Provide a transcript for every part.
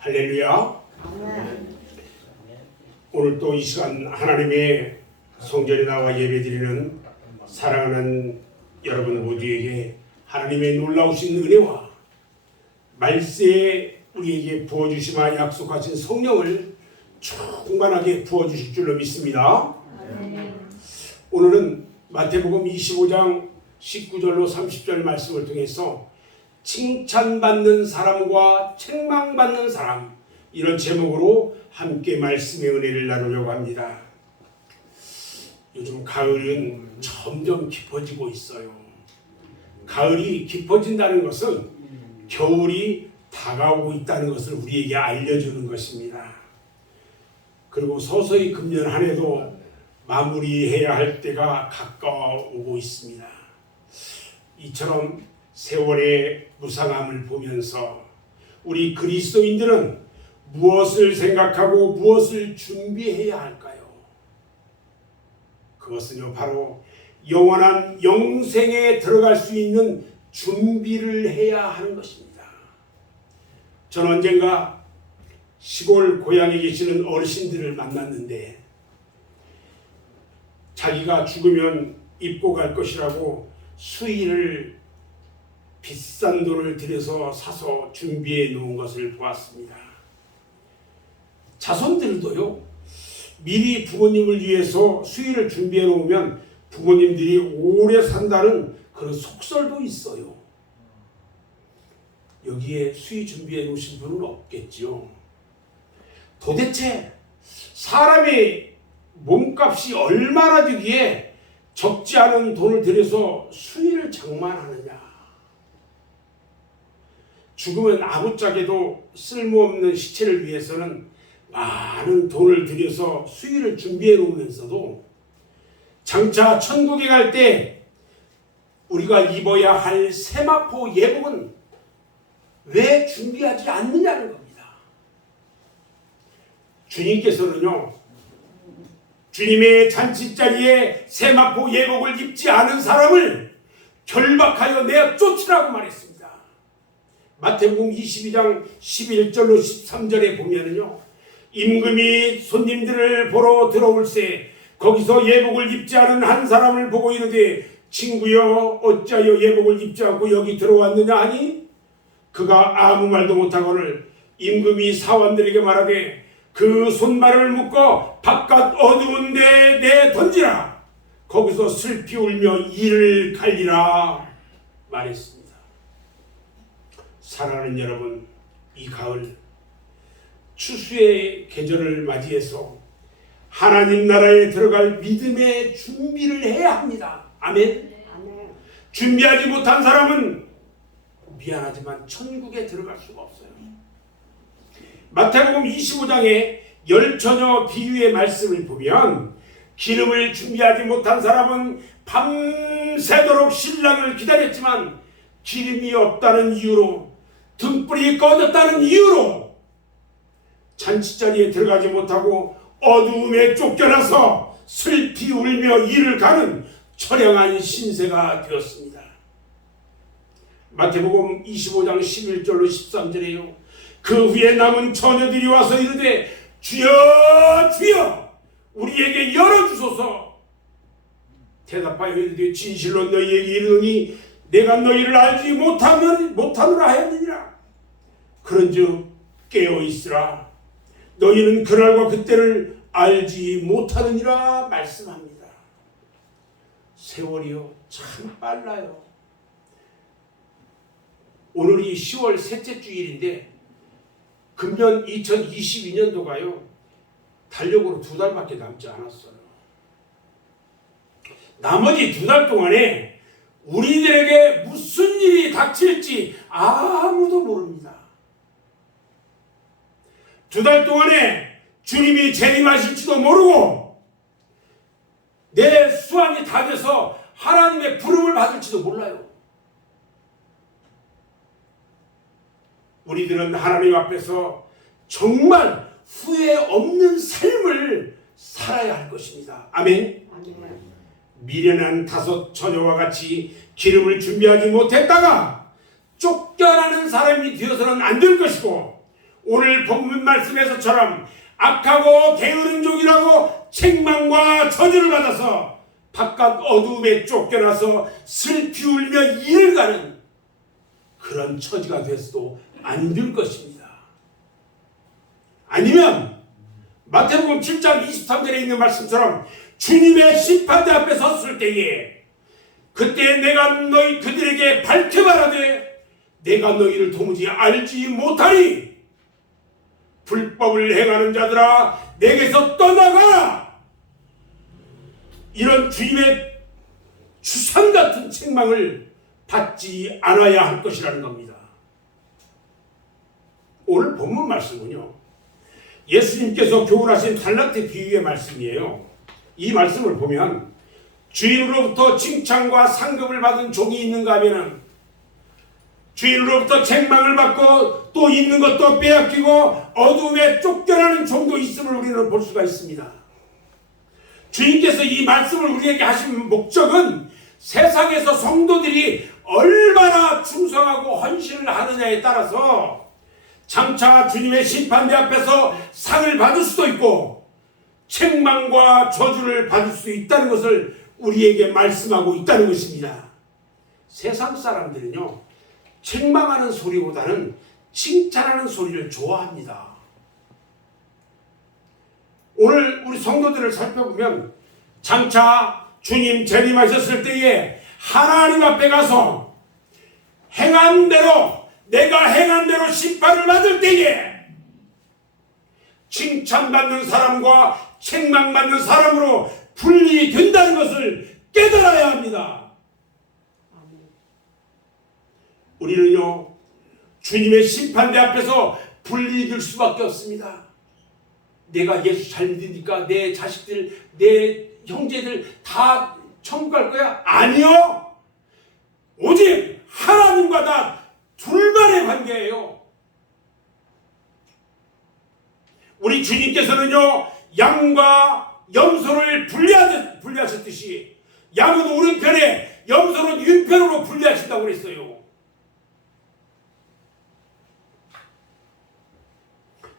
할렐루야. 오늘 또 이 시간 하나님의 성전에 나와 예배드리는 사랑하는 여러분 모두에게 하나님의 놀라우신 은혜와 말세에 우리에게 부어주시마 약속하신 성령을 충만하게 부어주실 줄로 믿습니다. 오늘은 마태복음 25장 19절로 30절 말씀을 통해서 칭찬받는 사람과 책망받는 사람, 이런 제목으로 함께 말씀의 은혜를 나누려고 합니다. 요즘 가을은 점점 깊어지고 있어요. 가을이 깊어진다는 것은 겨울이 다가오고 있다는 것을 우리에게 알려주는 것입니다. 그리고 서서히 금년 한 해도 마무리해야 할 때가 가까워오고 있습니다. 이처럼 세월의 무상함을 보면서 우리 그리스도인들은 무엇을 생각하고 무엇을 준비해야 할까요? 그것은요, 바로 영원한 영생에 들어갈 수 있는 준비를 해야 하는 것입니다. 저는 언젠가 시골 고향에 계시는 어르신들을 만났는데 자기가 죽으면 입고 갈 것이라고 수의를 비싼 돈을 들여서 사서 준비해 놓은 것을 보았습니다. 자손들도요, 미리 부모님을 위해서 수의를 준비해 놓으면 부모님들이 오래 산다는 그런 속설도 있어요. 여기에 수의 준비해 놓으신 분은 없겠지요. 도대체 사람의 몸값이 얼마나 되기에 적지 않은 돈을 들여서 수의를 장만하느냐. 죽으면 아무짝에도 쓸모없는 시체를 위해서는 많은 돈을 들여서 수의를 준비해 놓으면서도 장차 천국에 갈 때 우리가 입어야 할 세마포 예복은 왜 준비하지 않느냐는 겁니다. 주님께서는요, 주님의 잔치자리에 세마포 예복을 입지 않은 사람을 결박하여 내어 쫓으라고 말했습니다. 마태복음 22장 11절로 13절에 보면은요, 임금이 손님들을 보러 들어올세 거기서 예복을 입지 않은 한 사람을 보고 이르되 친구여 어찌하여 예복을 입지 않고 여기 들어왔느냐 하니 그가 아무 말도 못하거늘 임금이 사원들에게 말하되 그 손발을 묶어 바깥 어두운 데에 내 던지라 거기서 슬피 울며 이를 갈리라 말했습니다. 사랑하는 여러분, 이 가을 추수의 계절을 맞이해서 하나님 나라에 들어갈 믿음의 준비를 해야 합니다. 아멘. 준비하지 못한 사람은 미안하지만 천국에 들어갈 수가 없어요. 마태복음 25장의 열처녀 비유의 말씀을 보면 기름을 준비하지 못한 사람은 밤새도록 신랑을 기다렸지만 기름이 없다는 이유로, 등불이 꺼졌다는 이유로 잔치자리에 들어가지 못하고 어두움에 쫓겨나서 슬피 울며 이를 가는 처량한 신세가 되었습니다. 마태복음 25장 11절로 13절에요. 그 후에 남은 처녀들이 와서 이르되 주여 주여 우리에게 열어주소서. 대답하여 이르되 진실로 너희에게 이르노니 내가 너희를 알지 못하노라 하였느니라. 그런즉 깨어있으라. 너희는 그날과 그때를 알지 못하느니라 말씀합니다. 세월이요 참 빨라요. 오늘이 10월 셋째 주일인데 금년 2022년도가요 달력으로 2달밖에 남지 않았어요. 나머지 2달 동안에 우리들에게 무슨 일이 닥칠지 아무도 모릅니다. 2달 동안에 주님이 재림하실지도 모르고 내 수완이 다 돼서 하나님의 부름을 받을지도 몰라요. 우리들은 하나님 앞에서 정말 후회 없는 삶을 살아야 할 것입니다. 아멘. 미련한 5 처녀와 같이 기름을 준비하지 못했다가 쫓겨나는 사람이 되어서는 안 될 것이고 오늘 본문 말씀에서처럼 악하고 게으른 종이라고 책망과 저주를 받아서 바깥 어두움에 쫓겨나서 슬피 울며 이를 가는 그런 처지가 돼서도 안 될 것입니다. 아니면 마태복음 7장 23절에 있는 말씀처럼 주님의 심판대 앞에 섰을 때에 그때 내가 너희 그들에게 밝혀 말하되 내가 너희를 도무지 알지 못하니 불법을 행하는 자들아 내게서 떠나가라. 이런 주님의 주상 같은 책망을 받지 않아야 할 것이라는 겁니다. 오늘 본문 말씀은요, 예수님께서 교훈하신 달란트 비유의 말씀이에요. 이 말씀을 보면 주인으로부터 칭찬과 상급을 받은 종이 있는가 하면은 주인으로부터 책망을 받고 또 있는 것도 빼앗기고 어두움에 쫓겨나는 종도 있음을 우리는 볼 수가 있습니다. 주인께서 이 말씀을 우리에게 하신 목적은 세상에서 성도들이 얼마나 충성하고 헌신을 하느냐에 따라서 장차 주님의 심판대 앞에서 상을 받을 수도 있고 책망과 저주를 받을 수 있다는 것을 우리에게 말씀하고 있다는 것입니다. 세상 사람들은요, 책망하는 소리보다는 칭찬하는 소리를 좋아합니다. 오늘 우리 성도들을 살펴보면 장차 주님 재림하셨을 때에 하나님 앞에 가서 행한 대로, 내가 행한 대로 심판을 받을 때에 칭찬받는 사람과 책망받는 사람으로 분리된다는 것을 깨달아야 합니다. 우리는요, 주님의 심판대 앞에서 분리될 수밖에 없습니다. 내가 예수 잘 믿으니까 내 자식들, 내 형제들 다 천국 갈 거야? 아니요. 오직 하나님과 나 둘만의 관계예요. 우리 주님께서는요, 양과 염소를 분리하셨듯이 양은 오른편에 염소는 왼편으로 분리하신다고 그랬어요.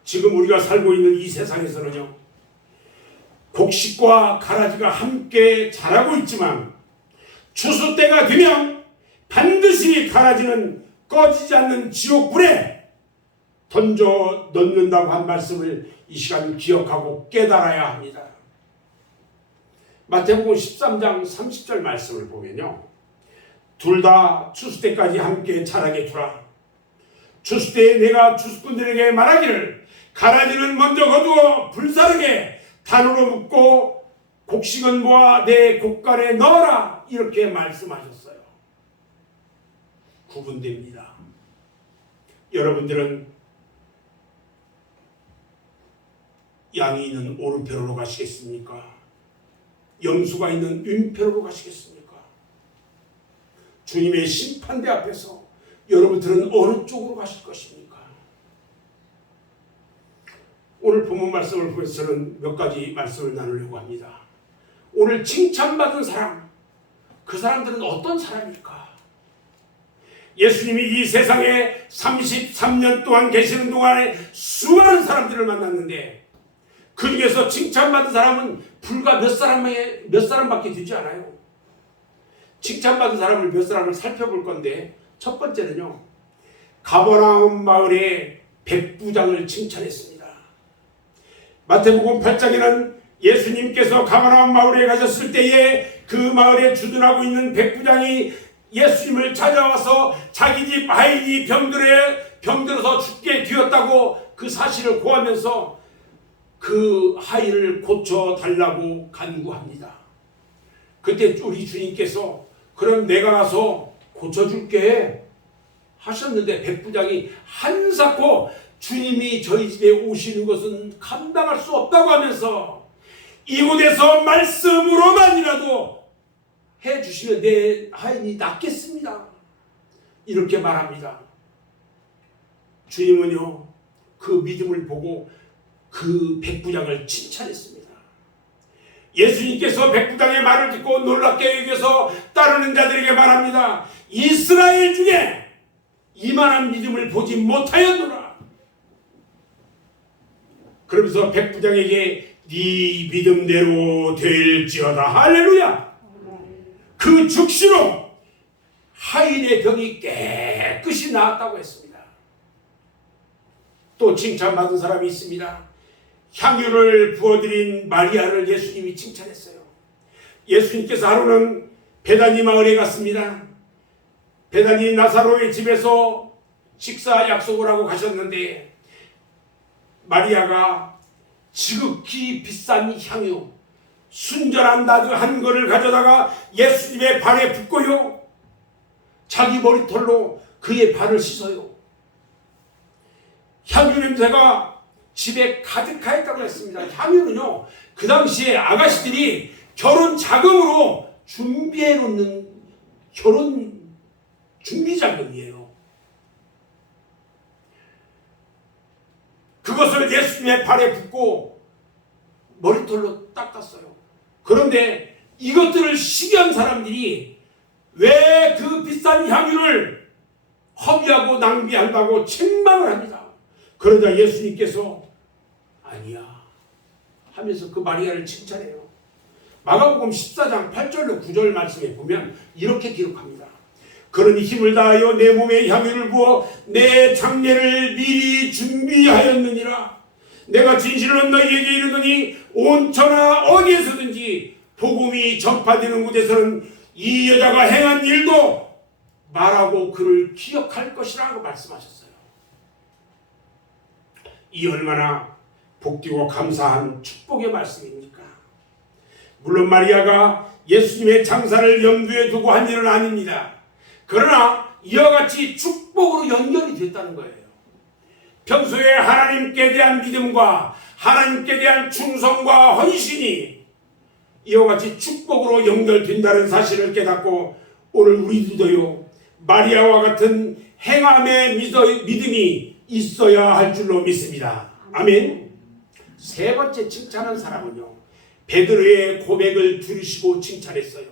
지금 우리가 살고 있는 이 세상에서는요, 곡식과 가라지가 함께 자라고 있지만 추수 때가 되면 반드시 가라지는 꺼지지 않는 지옥불에 던져 넣는다고 한 말씀을 이 시간 기억하고 깨달아야 합니다. 마태복음 13장 30절 말씀을 보면요, 둘 다 추수 때까지 함께 자라게 두라. 추수 때에 내가 추수꾼들에게 말하기를 가라지는 먼저 거두어 불사르게 단으로 묶고 곡식은 모아 내 곡간에 넣어라. 이렇게 말씀하셨어요. 구분됩니다. 여러분들은 양이 있는 오른편으로 가시겠습니까? 염소가 있는 왼편으로 가시겠습니까? 주님의 심판대 앞에서 여러분들은 어느 쪽으로 가실 것입니까? 오늘 본문 말씀을 보면서는 몇 가지 말씀을 나누려고 합니다. 오늘 칭찬받은 사람, 그 사람들은 어떤 사람일까? 예수님이 이 세상에 33년 동안 계시는 동안에 수많은 사람들을 만났는데 그 중에서 칭찬받은 사람은 불과 몇 사람밖에 되지 않아요. 칭찬받은 사람을 몇 사람을 살펴볼 건데, 첫 번째는요, 가버나움 마을의 백부장을 칭찬했습니다. 마태복음 8장에는 예수님께서 가버나움 마을에 가셨을 때에 그 마을에 주둔하고 있는 백부장이 예수님을 찾아와서 자기 집 아이이 병들어서 죽게 되었다고 그 사실을 고하면서 그 아이를 고쳐달라고 간구합니다. 그때 우리 주님께서 그럼 내가 가서 고쳐줄게 하셨는데 백부장이 한사코 주님이 저희 집에 오시는 것은 감당할 수 없다고 하면서 이곳에서 말씀으로만이라도 해주시면 내 아이니 낫겠습니다. 이렇게 말합니다. 주님은요, 그 믿음을 보고 그 백부장을 칭찬했습니다. 예수님께서 백부장의 말을 듣고 놀랍게 여겨서 따르는 자들에게 말합니다. 이스라엘 중에 이만한 믿음을 보지 못하였노라. 그러면서 백부장에게 네 믿음대로 될지어다. 할렐루야. 그 즉시로 하인의 병이 깨끗이 나았다고 했습니다. 또 칭찬받은 사람이 있습니다. 향유를 부어드린 마리아를 예수님이 칭찬했어요. 예수님께서 하루는 베다니 마을에 갔습니다. 베다니 나사로의 집에서 식사 약속을 하고 가셨는데 마리아가 지극히 비싼 향유 순전한 나드 한 거를 가져다가 예수님의 발에 붓고요, 자기 머리털로 그의 발을 씻어요. 향유 냄새가 집에 가득하였다고 했습니다. 향유는요, 그 당시에 아가씨들이 결혼 자금으로 준비해 놓는 결혼 준비 자금이에요. 그것을 예수님의 발에 붓고 머리털로 닦았어요. 그런데 이것들을 시기한 사람들이 왜 그 비싼 향유를 허비하고 낭비한다고 책망을 합니다. 그러자 예수님께서 아니야 하면서 그 마리아를 칭찬해요. 마가복음 14장 8절로 9절 말씀에 보면 이렇게 기록합니다. 그러니 힘을 다하여 내 몸에 향유를 부어 내 장례를 미리 준비하였느니라. 내가 진실로 너희에게 이르노니 온 천하 어디에서든지 복음이 전파되는 곳에서는 이 여자가 행한 일도 말하고 그를 기억할 것이라고 말씀하셨어요. 이 얼마나 복되고 감사한 축복의 말씀입니까? 물론 마리아가 예수님의 장사를 염두에 두고 한 일은 아닙니다. 그러나 이와 같이 축복으로 연결이 됐다는 거예요. 평소에 하나님께 대한 믿음과 하나님께 대한 충성과 헌신이 이와 같이 축복으로 연결된다는 사실을 깨닫고 오늘 우리들도요, 마리아와 같은 행함의 믿음이 있어야 할 줄로 믿습니다. 아멘. 세 번째 칭찬한 사람은요, 베드로의 고백을 들으시고 칭찬했어요.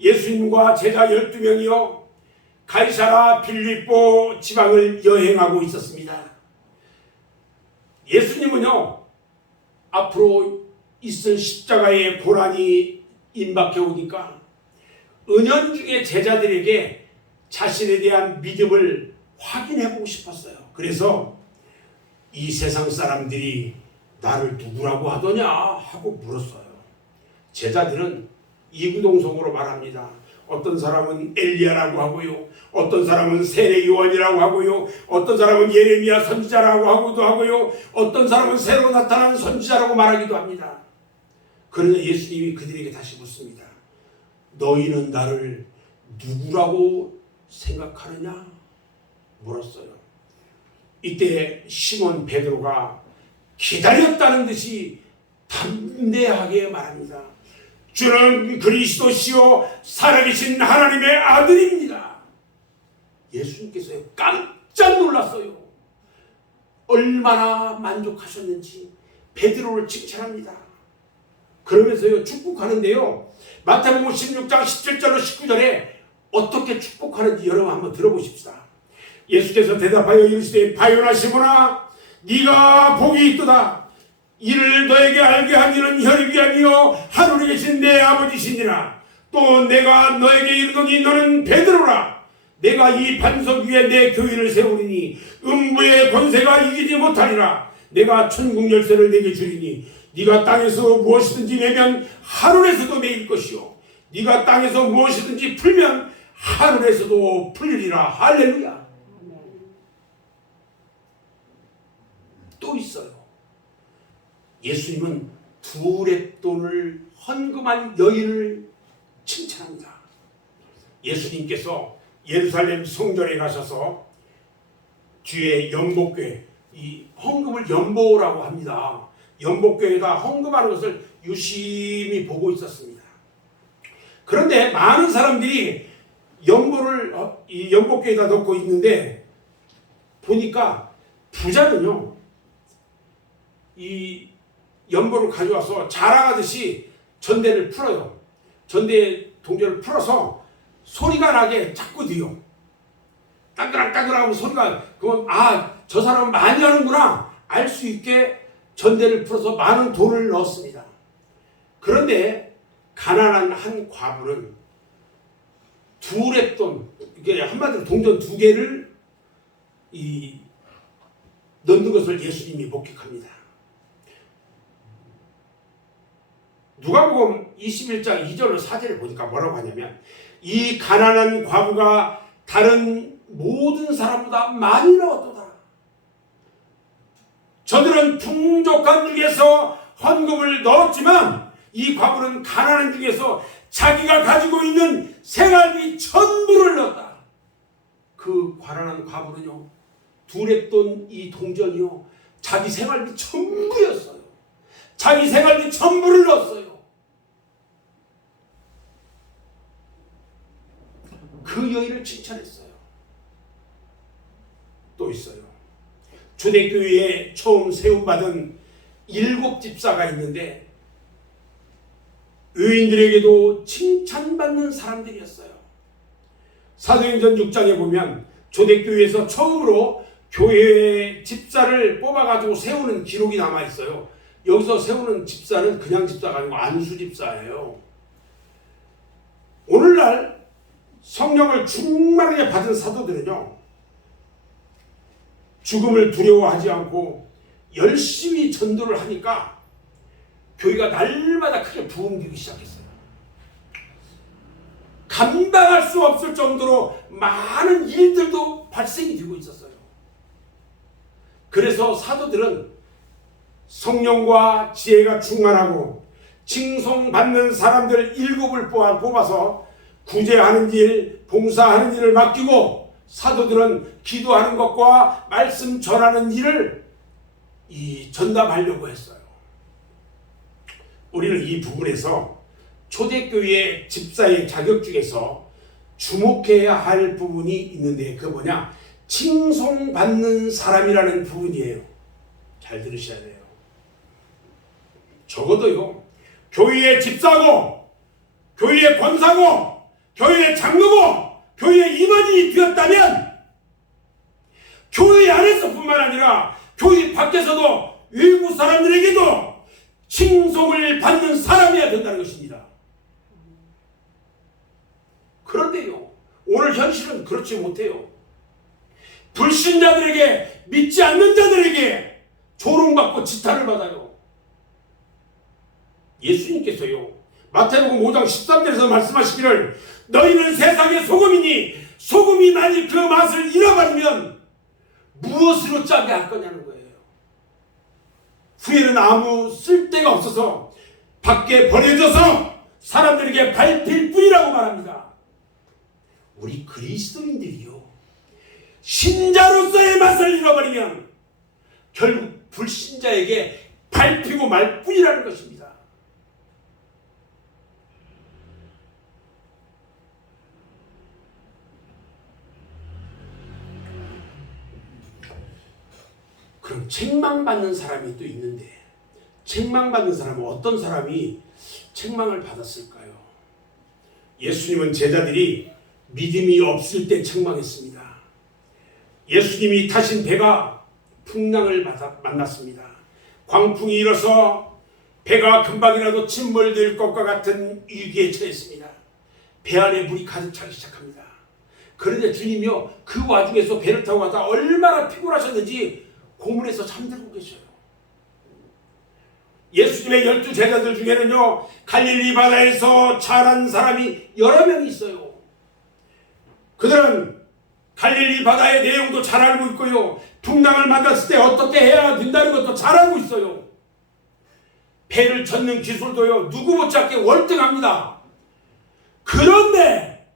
예수님과 제자 12명이요 가이사라 빌립보 지방을 여행하고 있었습니다. 예수님은요, 앞으로 있을 십자가의 고난이 임박해 오니까 은연중에 제자들에게 자신에 대한 믿음을 확인해 보고 싶었어요. 그래서 이 세상 사람들이 나를 누구라고 하더냐 하고 물었어요. 제자들은 이구동성으로 말합니다. 어떤 사람은 엘리야라고 하고요, 어떤 사람은 세례 요한이라고 하고요, 어떤 사람은 예레미야 선지자라고 하고요, 어떤 사람은 새로 나타난 선지자라고 말하기도 합니다. 그러나 예수님이 그들에게 다시 묻습니다. 너희는 나를 누구라고 생각하느냐? 물었어요. 이때 시몬 베드로가 기다렸다는 듯이 담대하게 말합니다. 주는 그리스도시요 살아계신 하나님의 아들입니다. 예수님께서 깜짝 놀랐어요. 얼마나 만족하셨는지 베드로를 칭찬합니다. 그러면서요 축복하는데요, 마태복음 16장 17절로 19절에 어떻게 축복하는지 여러분 한번 들어보십시다. 예수께서 대답하여 이르시되 바요나 시몬아 네가 복이 있도다. 이를 너에게 알게 한 이는 혈육이 아니요 하늘에 계신 내 아버지시니라. 또 내가 너에게 이르노니 너는 베드로라. 내가 이 반석 위에 내 교회를 세우리니 음부의 권세가 이기지 못하리라. 내가 천국 열쇠를 내게 주리니 네가 땅에서 무엇이든지 매면 하늘에서도 매일 것이요 네가 땅에서 무엇이든지 풀면 하늘에서도 풀리리라. 할렐루야. 또 있어요. 예수님은 두 렙돈을 헌금한 여인을 칭찬합니다. 예수님께서 예루살렘 성전에 가셔서 뒤에 연복궤, 이 헌금을 연보라고 합니다. 연복궤에다 헌금하는 것을 유심히 보고 있었습니다. 그런데 많은 사람들이 연보를 이 연복궤에다 넣고 있는데 보니까 부자는요, 이 연보를 가져와서 자랑하듯이 전대를 풀어요. 전대 동전을 풀어서 소리가 나게 자꾸 넣어요. 따그락따그락 하면 소리가, 그건 저 사람은 많이 하는구나 알 수 있게 전대를 풀어서 많은 돈을 넣었습니다. 그런데 가난한 한 과부는 두 랩돈, 이게 한마디로 동전 2개를 넣는 것을 예수님이 목격합니다. 누가복음 21장 2절로 4절을 보니까 뭐라고 하냐면, 이 가난한 과부가 다른 모든 사람보다 많이 넣었도다. 저들은 풍족한 중에서 헌금을 넣었지만 이 과부는 가난한 중에서 자기가 가지고 있는 생활비 전부를 넣었다. 그 가난한 과부는요, 2랩돈 이 동전이요, 자기 생활비 전부였어요. 자기 생활비 전부를 넣었어요. 그 여인을 칭찬했어요. 또 있어요. 초대교회에 처음 세움받은 7 집사가 있는데 의인들에게도 칭찬받는 사람들이었어요. 사도행전 6장에 보면 초대교회에서 처음으로 교회 집사를 뽑아가지고 세우는 기록이 남아있어요. 여기서 세우는 집사는 그냥 집사가 아니고 안수 집사예요. 오늘날 성령을 충만하게 받은 사도들은요, 죽음을 두려워하지 않고 열심히 전도를 하니까 교회가 날마다 크게 부흥되기 시작했어요. 감당할 수 없을 정도로 많은 일들도 발생이 되고 있었어요. 그래서 사도들은 성령과 지혜가 충만하고 칭송받는 사람들 7을 뽑아서 구제하는 일, 봉사하는 일을 맡기고, 사도들은 기도하는 것과 말씀 전하는 일을 전담하려고 했어요. 우리는 이 부분에서 초대교회 집사의 자격 중에서 주목해야 할 부분이 있는데, 그게 뭐냐? 칭송받는 사람이라는 부분이에요. 잘 들으셔야 돼요. 적어도요, 교회의 집사고, 교회의 권사고, 교회의 장로고, 교회의 임원이 되었다면 교회 안에서뿐만 아니라 교회 밖에서도 외부 사람들에게도 칭송을 받는 사람이어야 된다는 것입니다. 그런데요, 오늘 현실은 그렇지 못해요. 불신자들에게, 믿지 않는 자들에게 조롱받고 지탄을 받아요. 예수님께서요, 마태복음 5장 13절에서 말씀하시기를, 너희는 세상의 소금이니 소금이 만일 그 맛을 잃어버리면 무엇으로 짜게 할 거냐는 거예요. 후에는 아무 쓸데가 없어서 밖에 버려져서 사람들에게 밟힐 뿐이라고 말합니다. 우리 그리스도인들이요, 신자로서의 맛을 잃어버리면 결국 불신자에게 밟히고 말 뿐이라는 것입니다. 그럼 책망받는 사람이 또 있는데, 책망받는 사람은 어떤 사람이 책망을 받았을까요? 예수님은 제자들이 믿음이 없을 때 책망했습니다. 예수님이 타신 배가 풍랑을 만났습니다. 광풍이 일어서 배가 금방이라도 침몰될 것과 같은 위기에 처했습니다. 배 안에 물이 가득 차기 시작합니다. 그런데 주님이요, 그 와중에서 배를 타고 가다 얼마나 피곤하셨는지 고문에서 잠들고 계셔요. 예수님의 12 제자들 중에는요, 갈릴리 바다에서 자란 사람이 여러 명 있어요. 그들은 갈릴리 바다의 내용도 잘 알고 있고요, 풍랑을 만났을 때 어떻게 해야 된다는 것도 잘 알고 있어요. 배를 젓는 기술도요, 누구 못지않게 월등합니다. 그런데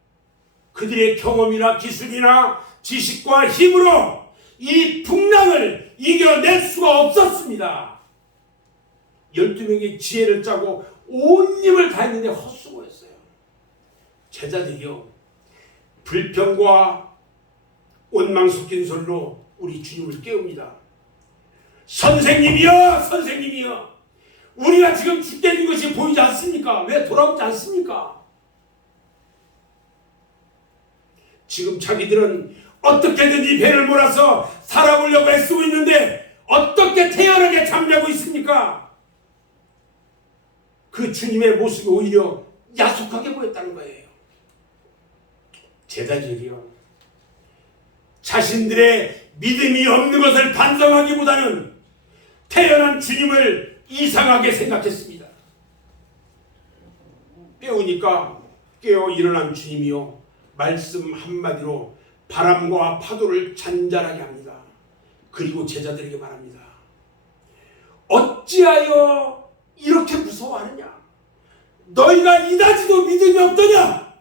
그들의 경험이나 기술이나 지식과 힘으로 이 풍랑을 이겨낼 수가 없었습니다. 12명의 지혜를 짜고 온 힘을 다했는데 헛수고했어요. 제자들이요, 불평과 원망 섞인 소리로 우리 주님을 깨웁니다. 선생님이여, 선생님이여, 우리가 지금 죽게 된 것이 보이지 않습니까? 왜 돌아오지 않습니까? 지금 자기들은 어떻게든 이 배를 몰아서 살아보려고 애쓰고 있는데 어떻게 태연하게 잠자고 있습니까? 보니까 그 주님의 모습이 오히려 야속하게 보였다는 거예요. 제자들이요, 자신들의 믿음이 없는 것을 반성하기보다는 태어난 주님을 이상하게 생각했습니다. 깨우니까 깨어 일어난 주님이요, 말씀 한마디로 바람과 파도를 잔잔하게 합니다. 그리고 제자들에게 말합니다. 어찌하여 이렇게 무서워하느냐? 너희가 이다지도 믿음이 없더냐?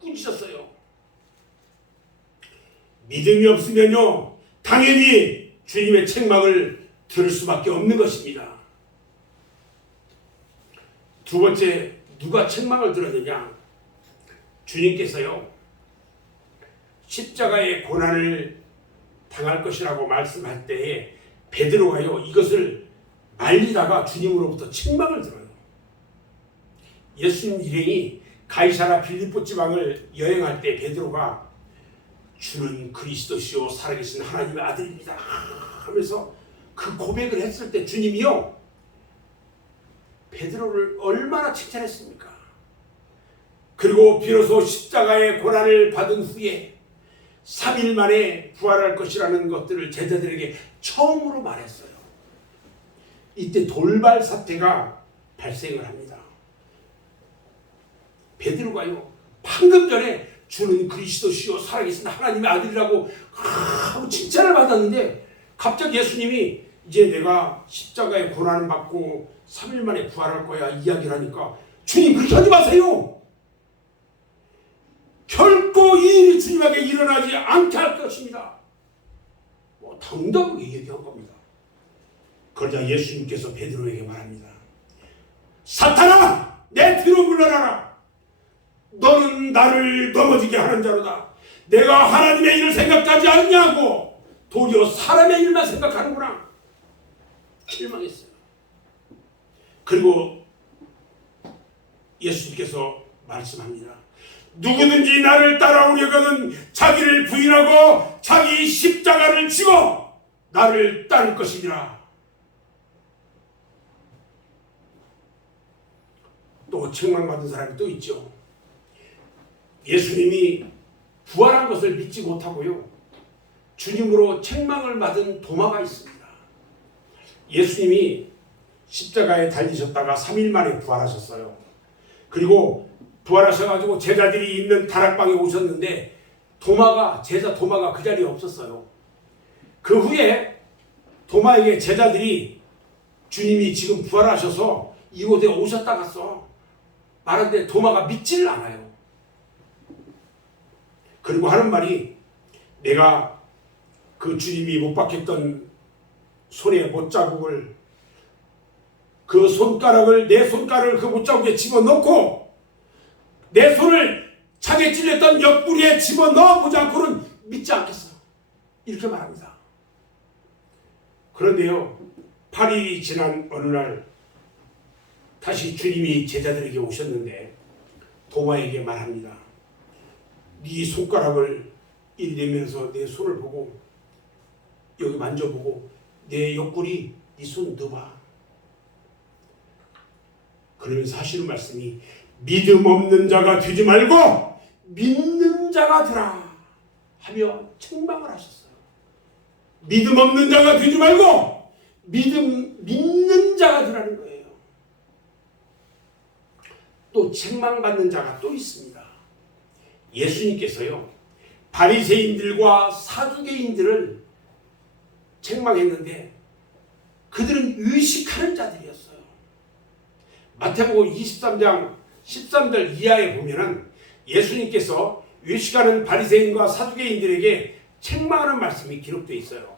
꾸짖었어요. 믿음이 없으면요, 당연히 주님의 책망을 들을 수밖에 없는 것입니다. 두 번째, 누가 책망을 들었느냐? 주님께서요, 십자가의 고난을 당할 것이라고 말씀할 때에 베드로가요, 이것을 말리다가 주님으로부터 책망을 들어요. 예수님 일행이 가이사라 빌립보 지방을 여행할 때 베드로가 주는 그리스도시요 살아계신 하나님의 아들입니다 하면서 그 고백을 했을 때 주님이요, 베드로를 얼마나 칭찬했습니까? 그리고 비로소 십자가의 고난을 받은 후에 3일 만에 부활할 것이라는 것들을 제자들에게 처음으로 말했어요. 이때 돌발 사태가 발생을 합니다. 베드로가요, 방금 전에 주는 그리스도시요 살아계신 하나님의 아들이라고 하고 칭찬을 받았는데 갑자기 예수님이 이제 내가 십자가의 고난을 받고 3일 만에 부활할 거야 이야기를 하니까 주님 그렇게 하지 마세요. 결코 이 일이 주님에게 일어나지 않게 할 것입니다. 당당하게 얘기한 겁니다. 그러자 예수님께서 베드로에게 말합니다. 사탄아, 내 뒤로 물러나라. 너는 나를 넘어지게 하는 자로다. 내가 하나님의 일을 생각하지 않냐고 도리어 사람의 일만 생각하는구나. 실망했어요. 그리고 예수님께서 말씀합니다. 누구든지 나를 따라오려거든 자기를 부인하고 자기 십자가를 지고 나를 따를 것이니라. 또 책망받은 사람이 또 있죠. 예수님이 부활한 것을 믿지 못하고요, 주님으로 책망을 받은 도마가 있습니다. 예수님이 십자가에 달리셨다가 3일 만에 부활하셨어요. 그리고 부활하셔가지고 제자들이 있는 다락방에 오셨는데 제자 도마가 그 자리에 없었어요. 그 후에 도마에게 제자들이 주님이 지금 부활하셔서 이곳에 오셨다 갔어 말하는데 도마가 믿지를 않아요. 그리고 하는 말이, 내가 그 주님이 못 박혔던 손의 못자국을, 그 손가락을, 내 손가락을 그 못자국에 집어넣고 내 손을 창에 찔렸던 옆구리에 집어넣어보지 않고는 믿지 않겠어. 이렇게 말합니다. 그런데요, 8일이 지난 어느 날 다시 주님이 제자들에게 오셨는데 도마에게 말합니다. 네 손가락을 이리 내면서 내 손을 보고 여기 만져보고 내 옆구리 네 손 넣어봐. 그러면서 하시는 말씀이, 믿음 없는 자가 되지 말고 믿는 자가 되라 하며 책망을 하셨어요. 믿음 없는 자가 되지 말고 믿는 자가 되라는 거예요. 또 책망받는 자가 또 있습니다. 예수님께서요, 바리새인들과 사두개인들을 책망했는데 그들은 의식하는 자들이었어요. 마태복음 23장 13절 이하에 보면은 예수님께서 의식하는 바리새인과 사두개인들에게 책망하는 말씀이 기록되어 있어요.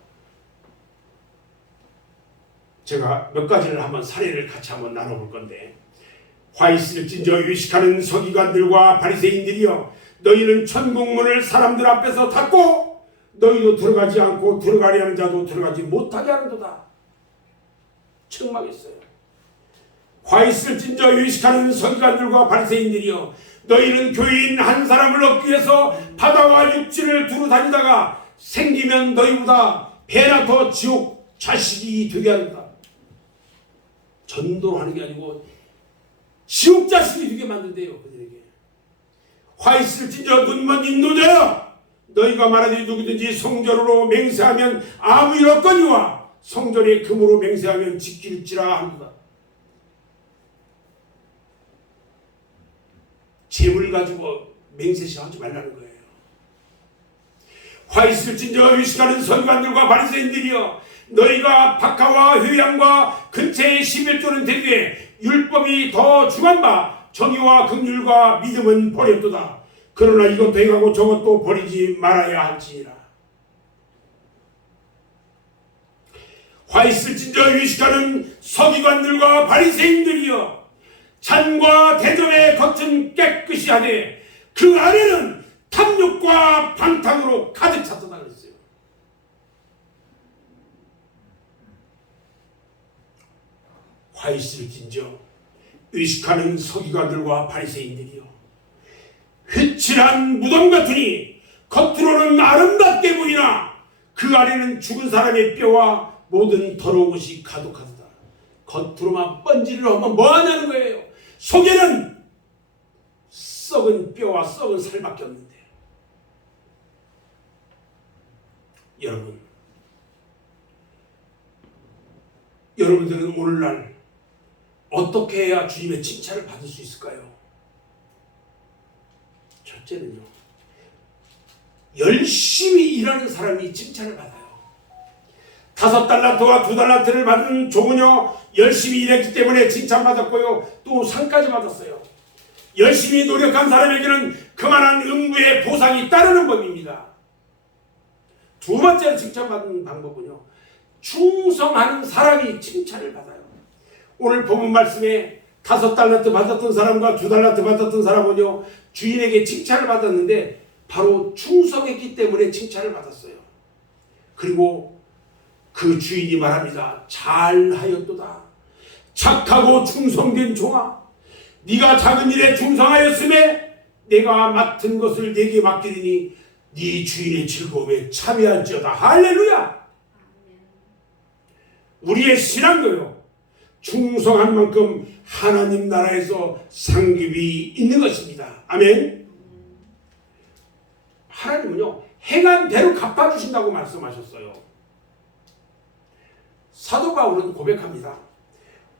제가 몇 가지를 한번 사례를 같이 한번 나눠볼 건데, 화 있을진저 의식하는 서기관들과 바리새인들이여, 너희는 천국문을 사람들 앞에서 닫고 너희도 들어가지 않고 들어가려 하는 자도 들어가지 못하게 하는도다. 책망했어요. 화 있을진저 의식하는 서기관들과 바리새인들이여, 너희는 교인 한 사람을 얻기 위해서 바다와 육지를 두루 다니다가 생기면 너희보다 배나 더 지옥 자식이 되게 한다. 전도로 하는 게 아니고 지옥 자식이 되게 만든대요. 그들에게. 화 있을진저 눈먼 인도자여, 너희가 말하되 누구든지 성전으로 맹세하면 아무 일 없거니와 성전의 금으로 맹세하면 지킬지라 합니다. 재물 가지고 맹세시 하지 말라는 거예요. 화 있을진저 의식하는 서기관들과 바리새인들이여, 너희가 박하와 효양과 근처의 11조는 되되 율법이 더 중한 바 정의와 긍휼과 믿음은 버렸도다. 그러나 이것도 행하고 저것도 버리지 말아야 할지니라. 화 있을진저 의식하는 서기관들과 바리새인들이여, 잔과 대접의 겉은 깨끗이 하되 그 안에는 탐욕과 방탕으로 가득 찼다 그랬어요. 화 있을진저 의식하는 서기관들과 바리새인들이여, 휘칠한 무덤 같으니 겉으로는 아름답게 보이나 그 안에는 죽은 사람의 뼈와 모든 더러운 것이 가득하다. 겉으로만 번지를 하면 뭐하냐는 거예요. 속에는 썩은 뼈와 썩은 살밖에 없는데. 여러분들은 오늘날 어떻게 해야 주님의 칭찬을 받을 수 있을까요? 첫째는요, 열심히 일하는 사람이 칭찬을 받아요. 5달란트와 2달란트를 받은 종은요, 열심히 일했기 때문에 칭찬받았고요, 또 상까지 받았어요. 열심히 노력한 사람에게는 그만한 응부의 보상이 따르는 법입니다. 두 번째로 칭찬받는 방법은요, 충성하는 사람이 칭찬을 받아요. 오늘 본문 말씀에 5달란트 받았던 사람과 2달란트 받았던 사람은요, 주인에게 칭찬을 받았는데 바로 충성했기 때문에 칭찬을 받았어요. 그리고 그 주인이 말합니다. 잘하였도다. 착하고 충성된 종아, 네가 작은 일에 충성하였음에 내가 맡은 것을 네게 맡기리니 네 주인의 즐거움에 참여할지어다. 할렐루야. 우리의 신앙도요, 충성한 만큼 하나님 나라에서 상급이 있는 것입니다. 아멘. 하나님은요, 행한 대로 갚아주신다고 말씀하셨어요. 사도 바울은 고백합니다.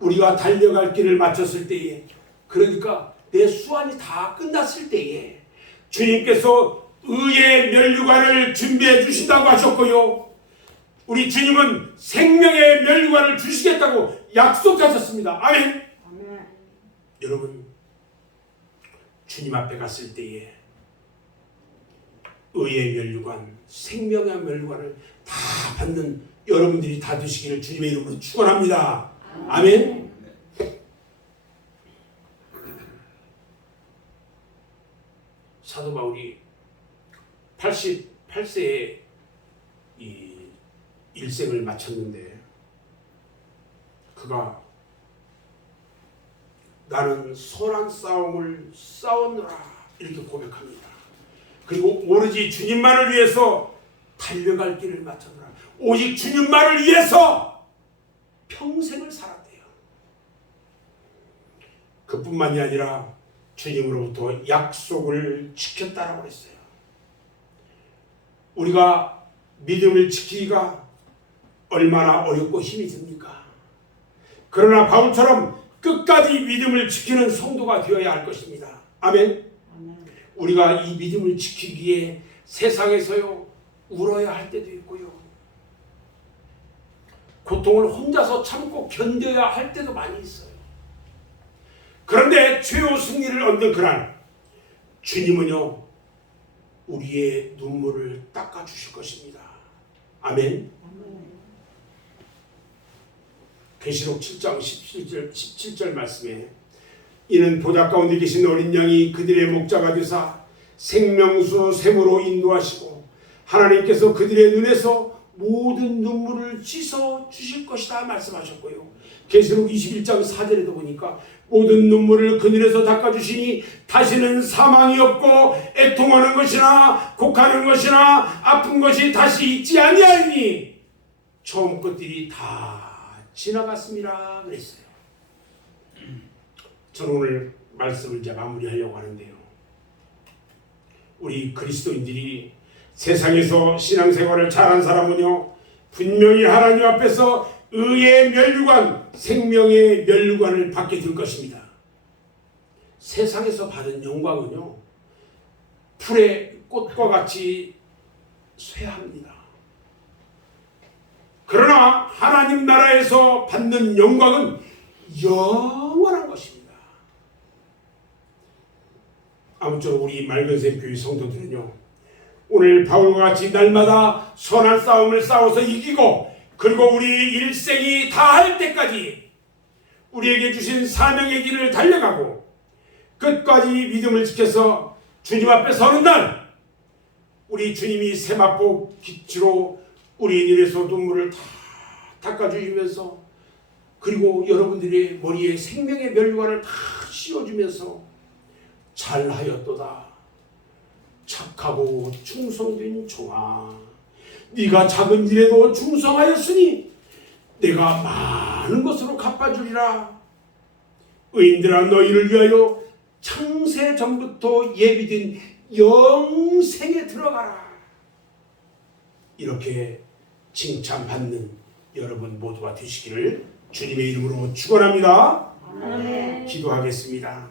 우리가 달려갈 길을 마쳤을 때에, 그러니까 내 수완이 다 끝났을 때에 주님께서 의의 면류관을 준비해 주신다고 하셨고요, 우리 주님은 생명의 면류관을 주시겠다고 약속하셨습니다. 아멘. 아멘. 여러분, 주님 앞에 갔을 때에 의의 면류관, 생명의 면류관을 다 받는 여러분들이 다 되시기를 주님의 이름으로 축원합니다. 아멘. 사도 바울이 88세에 이 일생을 마쳤는데, 그가 나는 선한 싸움을 싸웠노라 이렇게 고백합니다. 그리고 오로지 주님만을 위해서 달려갈 길을 마쳤노라. 오직 주님만을 위해서 평생을 살았대요. 그뿐만이 아니라 주님으로부터 약속을 지켰다라고 했어요. 우리가 믿음을 지키기가 얼마나 어렵고 힘이 듭니까? 그러나 바울처럼 끝까지 믿음을 지키는 성도가 되어야 할 것입니다. 아멘. 우리가 이 믿음을 지키기에 세상에서요, 울어야 할 때도 있고요, 고통을 혼자서 참고 견뎌야 할 때도 많이 있어요. 그런데 최후 승리를 얻는 그날, 주님은요, 우리의 눈물을 닦아주실 것입니다. 아멘. 계시록 7장 17절 말씀에, 이는 보좌 가운데 계신 어린 양이 그들의 목자가 되사 생명수 샘으로 인도하시고 하나님께서 그들의 눈에서 모든 눈물을 씻어 주실 것이다 말씀하셨고요, 계시록 21장 4절에도 보니까 모든 눈물을 그늘에서 닦아주시니 다시는 사망이 없고 애통하는 것이나 곡하는 것이나 아픈 것이 다시 있지 아니하니 처음 것들이 다 지나갔습니다 그랬어요. 저는 오늘 말씀을 이제 마무리하려고 하는데요. 우리 그리스도인들이 세상에서 신앙생활을 잘한 사람은요, 분명히 하나님 앞에서 의의 면류관, 생명의 면류관을 받게 될 것입니다. 세상에서 받은 영광은요, 풀의 꽃과 같이 쇠합니다. 그러나 하나님 나라에서 받는 영광은 영원한 것입니다. 아무쪼록 우리 맑은샘 교회 성도들은요, 오늘 바울과 같이 날마다 선한 싸움을 싸워서 이기고, 그리고 우리 일생이 다할 때까지 우리에게 주신 사명의 길을 달려가고 끝까지 믿음을 지켜서 주님 앞에 서는 날, 우리 주님이 세마포 빛으로 우리 눈에서 눈물을 다 닦아주시면서, 그리고 여러분들의 머리에 생명의 면류관을 다 씌워주면서 잘하였도다 착하고 충성된 종아, 네가 작은 일에도 충성하였으니 내가 많은 것으로 갚아주리라. 의인들아, 너희를 위하여 창세 전부터 예비된 영생에 들어가라. 이렇게 칭찬받는 여러분 모두가 되시기를 주님의 이름으로 축원합니다. 기도하겠습니다.